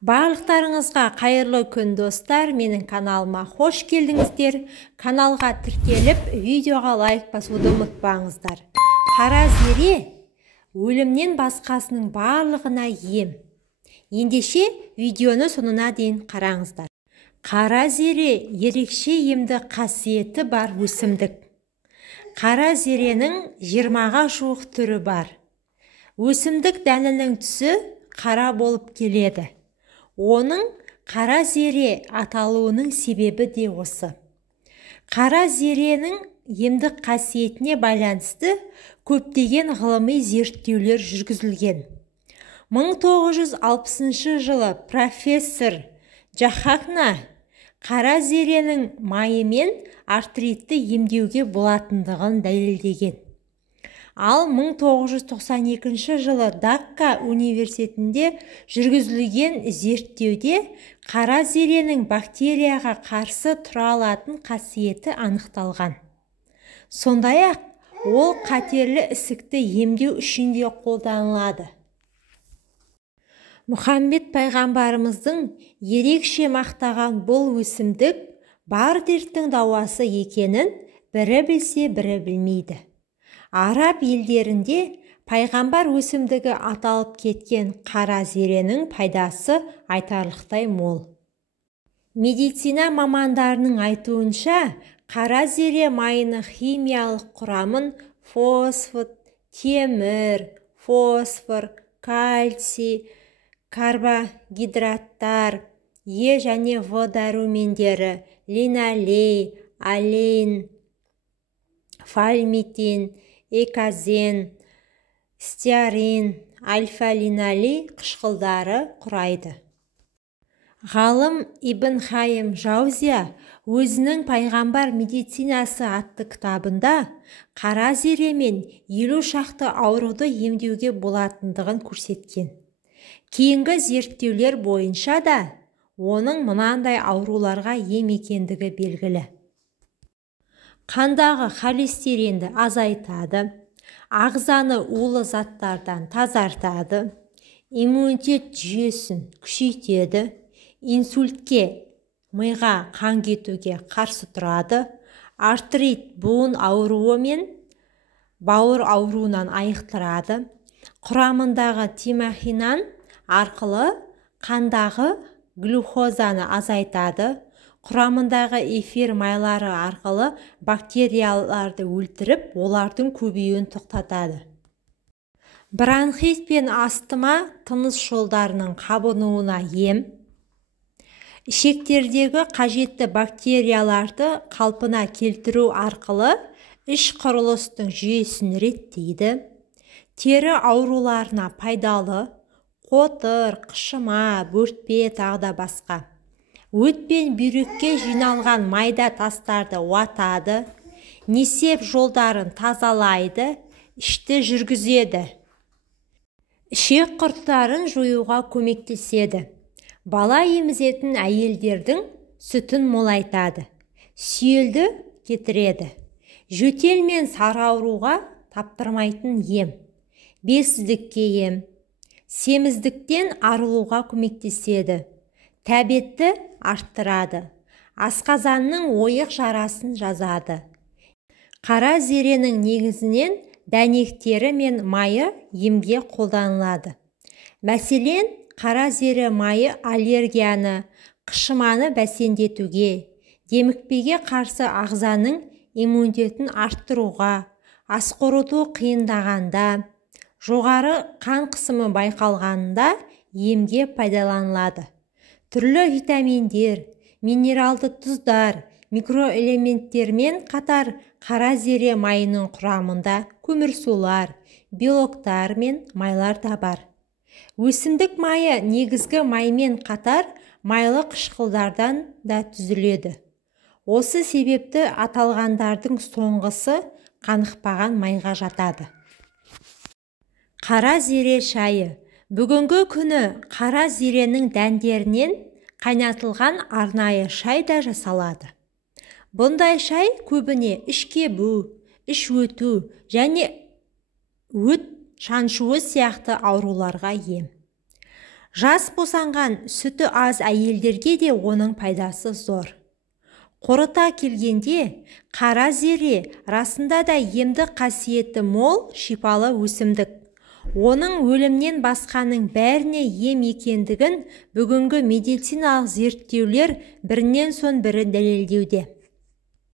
Барлықтарыңызға қайырлы күн достар, менің каналыма қош келдіңіздер. Каналға тіркеліп, видеоға лайк басуды ұмытпаңыздар. Қара зере өлімнен басқасының барлығына ем. Ендеше видеоны сонына дейін қараңыздар. Қара зере ерекше емді қасиеті бар өсімдік. Қара зеренің 20-ға жуық түрі бар. Өсімдік дәнінің түсі қара болып келеді. Оның қара зере аталуының себебі де осы. Қара зеренің емдік қасиетіне байланысты көптеген ғылыми зерттеулер жүргізілген. 1960 жылы профессор Джахакна қара зеренің майымен артритті емдеуге болатындығын дәлелдеген. Ал 1992 жылы Дакка университетінде жүргізілген зерттеуде қара зеренің бактерияға қарсы тұра алатын қасиеті анықталған. Сондай-ақ ол қатерлі ісікті емдеу үшін де қолданылады. Мұхаммед пайғамбарымыздың ерекше мақтаған бұл өсімдік бар дерттің дауасы екенін бірі білсе, бірі білмейді. Араб елдерінде пайғамбар өсімдігі аталып кеткен қара зеренің пайдасы айтарлықтай мол. Медицина мамандарының айтуынша, қара зере майының химиялық құрамын фосфат, темір, фосфор, кальций, карбогидраттар, Е және В дәрумендері, линолей, алейн, фальмитин, экозен, стеарин, альфа-линолей қышқылдары құрайды. Ғалым Ибн Хайым Жаузия өзінің пайғамбар медицинасы атты кітабында қара зеремен 50 шақты ауруды емдеуге болатындығын көрсеткен. Кейінгі зерттеулер бойынша да оның мынандай ауруларға ем екендігі белгілі. Қандағы холестеринді азайтады, ағзаны улы заттардан тазартады, иммунитет жүйесін күшейтеді, инсультке, миға қан кетуге қарсы тұрады, артрит буын ауруы мен бауыр ауруынан айықтырады, құрамындағы тимохинан арқылы қандағы глюкозаны азайтады, құрамындағы эфир майлары арқылы бактерияларды өлтіріп, олардың көбеюін тоқтатады. Бронхит пен астма тыныс жолдарының қабынуына ем. Ішектердегі қажетті бактерияларды қалпына келтіру арқылы іш құрылыстың жүйесін реттейді. Тері ауруларына пайдалы, қотыр, қышыма, бөртпе тағда басқа. Өт пен бүйрекке жиналған майда тастарды уатады, несеп жолдарын тазалайды, ішті жүргізеді. Ішек құрттарын жоюға көмектеседі. Бала емізетін әйелдердің сүтін молайтады. Сүйелді кетіреді. Жөтел мен сары ауруға таптырмайтын ем. Бесіздікке ем. Семіздіктен арылуға көмектеседі. Тәбетті арттырады. Асқазанның ойық жарасын жазады. Қара зеренің негізінен дәнектері мен майы емге қолданылады. Мәселен, қара зере майы аллергияны, қышыманы бәсеңдетуге, демікпеге қарсы ағзаның иммунитетін арттыруға, ас қорыту қиындағанда, жоғары қан қысымы байқалғанда емге пайдаланылады. Түрлі витаминдер, минералды тұздар, микроэлементтермен қатар қара зере майының құрамында көмірсулар, белоктар мен майлар да бар. Өсімдік майы негізгі маймен қатар майлы қышқылдардан да түзіледі. Осы себепті аталғандардың соңғысы қанықпаған майға жатады. Қара зере шайы. Бүгінгі күні қара зеренің дәндерінен қайнатылған арнайы шай да жасалады. Бұндай шай көбіне іш кебу, іш өту және өт шаншуы сияқты ауруларға ем. Жас босанған сүті аз әйелдерге де оның пайдасы зор. Қорыта келгенде, қара зере расында да емдік қасиеті мол, шипалы өсімдік. Оның өлімнен басқаның бәріне ем екендігін бүгінгі медициналық зерттеулер бірінен соң бірі дәлелдеуде.